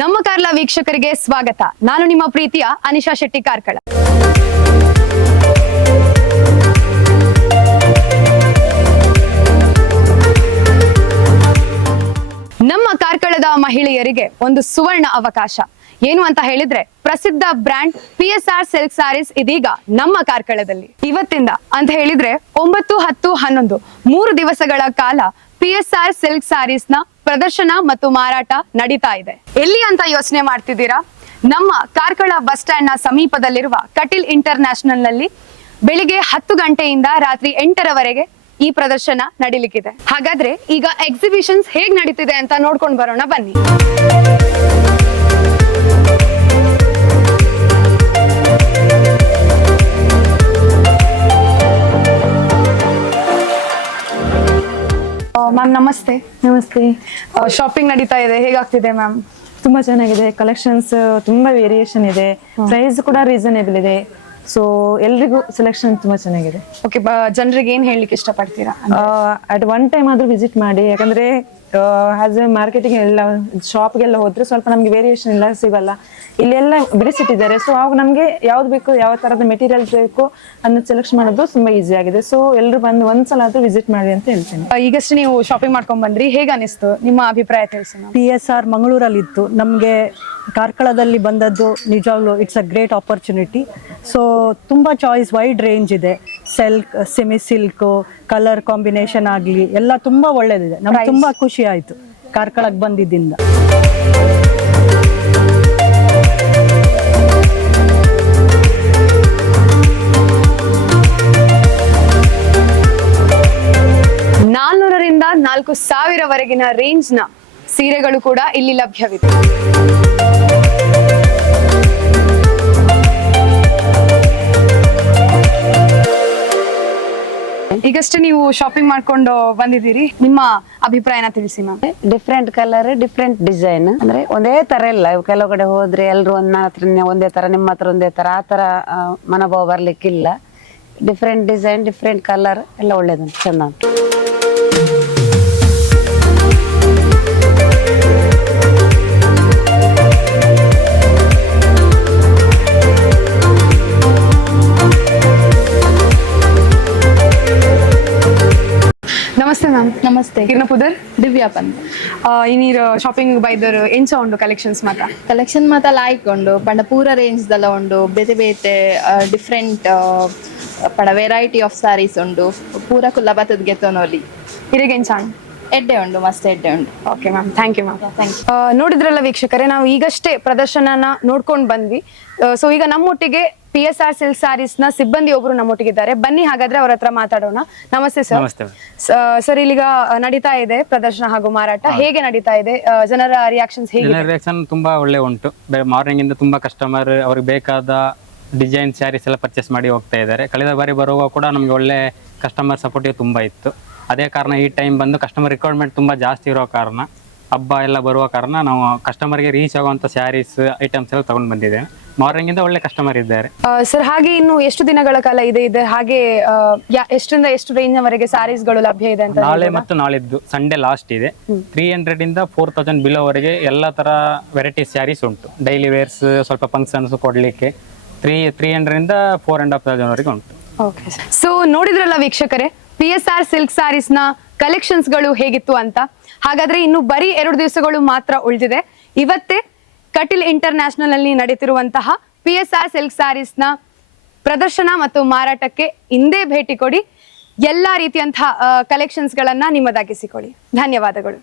ನಮ್ಮ ಕಾರ್ಲ ವೀಕ್ಷಕರಿಗೆ ಸ್ವಾಗತ. ನಾನು ನಿಮ್ಮ ಪ್ರೀತಿಯ ಅನಿಶಾ ಶೆಟ್ಟಿ ಕಾರ್ಕಳ. ನಮ್ಮ ಕಾರ್ಕಳದ ಮಹಿಳೆಯರಿಗೆ ಒಂದು ಸುವರ್ಣ ಅವಕಾಶ. ಏನು ಅಂತ ಹೇಳಿದ್ರೆ, ಪ್ರಸಿದ್ಧ ಬ್ರ್ಯಾಂಡ್ PSR ಸಿಲ್ಕ್ ಸ್ಯಾರೀಸ್ ಇದೀಗ ನಮ್ಮ ಕಾರ್ಕಳದಲ್ಲಿ. ಇವತ್ತಿಂದ ಅಂತ ಹೇಳಿದ್ರೆ 9, 10, 11 3 ದಿವಸಗಳ ಕಾಲ PSR ಸಿಲ್ಕ್ ಸ್ಯಾರೀಸ್ ನ ಪ್ರದರ್ಶನ ಮತ್ತು ಮಾರಾಟ ನಡೀತಾ ಇದೆ. ಎಲ್ಲಿ ಅಂತ ಯೋಚನೆ ಮಾಡ್ತಿದ್ದೀರಾ? ನಮ್ಮ ಕಾರ್ಕಳ ಬಸ್ ಸ್ಟ್ಯಾಂಡ್ ನ ಸಮೀಪದಲ್ಲಿರುವ ಕಟೀಲ್ ಇಂಟರ್ ನ್ಯಾಷನಲ್ ನಲ್ಲಿ ಬೆಳಿಗ್ಗೆ 10 ಗಂಟೆಯಿಂದ ರಾತ್ರಿ 8ರವರೆಗೆ ಈ ಪ್ರದರ್ಶನ ನಡೀಲಿಕ್ಕಿದೆ. ಹಾಗಾದ್ರೆ ಈಗ ಎಕ್ಸಿಬಿಷನ್ಸ್ ಹೇಗ್ ನಡೀತಿದೆ ಅಂತ ನೋಡ್ಕೊಂಡು ಬರೋಣ ಬನ್ನಿ. ಮ್ಯಾಮ್ ನಮಸ್ತೆ. ನಮಸ್ತೆ. ಶಾಪಿಂಗ್ ನಡೀತಾ ಇದೆ, ಹೇಗಾಗ್ತಿದೆ ಮ್ಯಾಮ್? ತುಂಬಾ ಚೆನ್ನಾಗಿದೆ. ಕಲೆಕ್ಷನ್ಸ್ ತುಂಬಾ ವೇರಿಯೇಷನ್ ಇದೆ. ಪ್ರೈಸ್ ಕೂಡ ರೀಸನೇಬಲ್ ಇದೆ. ಸೊ ಎಲ್ರಿಗೂ ಸೆಲೆಕ್ಷನ್ ತುಂಬಾ ಚೆನ್ನಾಗಿದೆ. ಓಕೆ, ಜನರಿಗೆ ಏನ್ ಹೇಳಲಿಕ್ಕೆ ಇಷ್ಟಪಡ್ತೀರಾ? ಅಟ್ ಒನ್ ಟೈಮ್ ಆದ್ರೂ ವಿಸಿಟ್ ಮಾಡಿ. ಯಾಕಂದ್ರೆ ಆಸ್ ಎ ಮಾರ್ಕೆಟಿಂಗ್ ಎಲ್ಲ ಶಾಪ್ಗೆಲ್ಲ ಹೋದ್ರೆ ಸ್ವಲ್ಪ ನಮ್ಗೆ ವೇರಿಯೇಷನ್ ಎಲ್ಲ ಸಿಗಲ್ಲ. ಇಲ್ಲೆಲ್ಲ ಬಿಡಿಸಿಟ್ಟಿದ್ದಾರೆ. ಸೊ ಆವಾಗ ನಮ್ಗೆ ಯಾವ್ದು ಬೇಕು, ಯಾವ ತರದ ಮೆಟೀರಿಯಲ್ ಬೇಕು ಅನ್ನೋದು ಸೆಲೆಕ್ಷನ್ ಮಾಡೋದು ತುಂಬಾ ಈಸಿ ಆಗಿದೆ. ಸೊ ಎಲ್ಲರೂ ಬಂದು ಒಂದ್ಸಲ ಆದ್ರೂ ವಿಸಿಟ್ ಮಾಡಿ ಅಂತ ಹೇಳ್ತೇನೆ. ಈಗಷ್ಟೇ ನೀವು ಶಾಪಿಂಗ್ ಮಾಡ್ಕೊಂಡ್ ಬಂದ್ರಿ, ಹೇಗ ಅನಿಸ್ತು? ನಿಮ್ಮ ಅಭಿಪ್ರಾಯ ತಿಳಿಸಿ. PSR ಮಂಗಳೂರಲ್ಲಿ ಇತ್ತು, ನಮಗೆ ಕಾರ್ಕಳದಲ್ಲಿ ಬಂದದ್ದು ನಿಜವಾಗ್ಲೂ it's a great opportunity. So ತುಂಬ ಚಾಯ್ಸ್, ವೈಡ್ ರೇಂಜ್ ಇದೆ. Silk, semi silk, colour combination ಆಗಲಿ ಎಲ್ಲ ತುಂಬ ಒಳ್ಳೇದಿದೆ. ನಮ್ಗೆ ತುಂಬ ಖುಷಿ ಆಯಿತು ಕಾರ್ಕಳಕ್ಕೆ ಬಂದಿದ್ದರಿಂದ. ರಿಂದ 4,000ವರೆಗಿನ ರೇಂಜ್ ನ ಸೀರೆಗಳು ಕೂಡ ಇಲ್ಲಿ ಲಭ್ಯವಿದೆ. ಈಗಷ್ಟೇ ನೀವು ಶಾಪಿಂಗ್ ಮಾಡ್ಕೊಂಡು ಬಂದಿದ್ದೀರಿ, ನಿಮ್ಮ ಅಭಿಪ್ರಾಯನ ತಿಳಿಸಿ ma'am. Different colour, different design, ಅಂದ್ರೆ ಒಂದೇ ತರ ಇಲ್ಲ. ಕೆಲವು ಕಡೆ ಹೋದ್ರೆ ಎಲ್ರು ನನ್ನ ಹತ್ರ ಒಂದೇ ತರ, ನಿಮ್ಮ ಹತ್ರ ಒಂದೇ ತರ, ಆ ತರ ಮನೋಭಾವ ಬರ್ಲಿಕ್ಕಿಲ್ಲ. ಡಿಫ್ರೆಂಟ್ ಡಿಸೈನ್, ಡಿಫ್ರೆಂಟ್ ಕಲರ್ ಎಲ್ಲ ಒಳ್ಳೇದುಂಟು, ಚೆಂದ ಉಂಟು. ನಮಸ್ತೆ ಮ್ಯಾಮ್. ನಮಸ್ತೆ. ಕಿರ್ನಪುದರ್ ದಿವ್ಯಾ ಪಂತ್. ಇನ್ನೀರು ಶಾಪಿಂಗ್ ಬೈದರ್ ಎಂಚ ಉಂಡು ಕಲೆಕ್ಷನ್ಸ್ ಮಾತ? ಕಲೆಕ್ಷನ್ ಮಾತ ಲಾಯ್ಕ್ ಉಂಡು. ಪಂಡ ಪೂರ ರೇಂಜ್ ದಲ್ಲ ಉಂಡು. ಬೇತೆ ಬೇತೆ ಡಿಫ್ರೆಂಟ್ ಪಂಡ ವೆರೈಟಿ ಆಫ್ ಸ್ಯಾರೀಸ್ ಉಂಡು. ಪೂರ ಕುಲ್ಲ ಬತ್ತದ ಗೆತ್ತೋನೋಲಿ ಇರೆಗೆ ಎಂಚ ಎಡ್ಡೆ ಉಂಡು, ಮಸ್ತ್ ಎಡ್ಡೆ ಉಂಡು. Okay ma'am, thank you ma'am. Thank you. ನೋಡಿದ್ರಲ್ಲ ವೀಕ್ಷಕರೇ, ನಾವು ಈಗಷ್ಟೇ ಪ್ರದರ್ಶನನ ನೋಡ್ಕೊಂಡು ಬಂದ್ವಿ. ಸೊ ಈಗ ನಮ್ಮೊಟ್ಟಿಗೆ PSR ಸಿಲ್ಕ್ ಸ್ಯಾರೀಸ್ ನ ಸಿಬ್ಬಂದಿ ಒಬ್ರು ನಮ್ಮೊಟ್ಟಿಗಿದ್ದಾರೆ. ಬನ್ನಿ ಹಾಗಾದ್ರೆ ಅವ್ರ ಹತ್ರ ಮಾತಾಡೋಣ. ನಮಸ್ತೆ ಸರ್. ಸರ್, ಇಲ್ಲಿಗ ನಡೀತಾ ಇದೆ ಪ್ರದರ್ಶನ ಹಾಗೂ ಮಾರಾಟ, ಹೇಗೆ ನಡೀತಾ ಇದೆ? ಜನರ ರಿಯಾಕ್ಷನ್ಸ್ ಹೇಗೆ? ಜನರ ರಿಯಾಕ್ಷನ್ ತುಂಬಾ ಒಳ್ಳೆ ಉಂಟು. ಮಾರ್ನಿಂಗ್ ಇಂದ ತುಂಬಾ ಕಸ್ಟಮರ್ ಅವ್ರಿಗೆ ಬೇಕಾದ ಡಿಸೈನ್ ಸ್ಯಾರೀಸ್ ಎಲ್ಲ ಪರ್ಚೇಸ್ ಮಾಡಿ ಹೋಗ್ತಾ ಇದ್ದಾರೆ. ಕಳೆದ ಬಾರಿ ಬರುವಾಗ ಕೂಡ ನಮಗೆ ಒಳ್ಳೆ ಕಸ್ಟಮರ್ ಸಪೋರ್ಟಿವ್ ತುಂಬಾ ಇತ್ತು. ಅದೇ ಕಾರಣ ಈ ಟೈಮ್ ಬಂದು ಕಸ್ಟಮರ್ ರಿಕ್ವೈರ್ಮೆಂಟ್ ತುಂಬಾ ಜಾಸ್ತಿ ಇರೋ ಕಾರಣ, ಹಬ್ಬ ಎಲ್ಲ ಬರುವ ಕಾರಣ ನಾವು ಕಸ್ಟಮರ್ಗೆ ರೀಚ್ ಆಗುವಂತ ಸ್ಯಾರೀಸ್ ಐಟಮ್ಸ್ ಎಲ್ಲ ತಗೊಂಡು ಬಂದಿದ್ದೇವೆ. ಮಾರ್ನಿಂಗ್ ಇಂದ ಒಳ್ಳೆ ಕಸ್ಟಮರ್ ಇದ್ದಾರೆ ಸರ್. ಹಾಗೆ ಇನ್ನು ಎಷ್ಟು ದಿನಗಳ ಕಾಲ ಇದೆ? ಹಾಗೆ ಎಷ್ಟರಿಂದ ಎಷ್ಟು ರೇಂಜ್ ವರೆಗೆ ಸ್ಯಾರೀಸ್ ಗಳು ಲಭ್ಯ ಇದೆ ಅಂತ? ನಾಳೆ ಮತ್ತು ನಾಳಿದ್ದು ಸಂಡೇ ಲಾಸ್ಟ್ ಇದೆ. 300 ಇಂದ 4,000 ಬಿಲೋ ವರೆಗೆ ಎಲ್ಲ ತರ ವೆರೈಟಿ ಸ್ಯಾರೀಸ್ ಉಂಟು. ಡೈಲಿ ವೇರ್ಸ್, ಸ್ವಲ್ಪ ಫಂಕ್ಷನ್ಸ್ ಕೊಡ್ಲಿಕ್ಕೆ 300 ಇಂದ 4,500 ವರೆಗೆ ಉಂಟು. ಓಕೆ. ಸೊ ನೋಡಿದ್ರಲ್ಲ ವೀಕ್ಷಕರೇ, PSR ಸಿಲ್ಕ್ ಸ್ಯಾರೀಸ್ ನ ಕಲೆಕ್ಷನ್ಸ್ ಗಳು ಹೇಗಿತ್ತು ಅಂತ. ಹಾಗಾದ್ರೆ ಇನ್ನು ಬರೀ 2 ದಿವಸಗಳು ಮಾತ್ರ ಉಳಿದಿದೆ. ಇವತ್ತೇ ಕಟೀಲ್ ಇಂಟರ್ ನ್ಯಾಷನಲ್ ನಲ್ಲಿ ನಡೀತಿರುವಂತಹ PSR ಸಿಲ್ಕ್ ಸ್ಯಾರೀಸ್ ನ ಪ್ರದರ್ಶನ ಮತ್ತು ಮಾರಾಟಕ್ಕೆ ಇಂದೇ ಭೇಟಿ ಕೊಡಿ. ಎಲ್ಲಾ ರೀತಿಯಂತಹ ಕಲೆಕ್ಷನ್ಸ್ ಗಳನ್ನ ನಿಮ್ಮದಾಗಿಸಿಕೊಳ್ಳಿ. ಧನ್ಯವಾದಗಳು.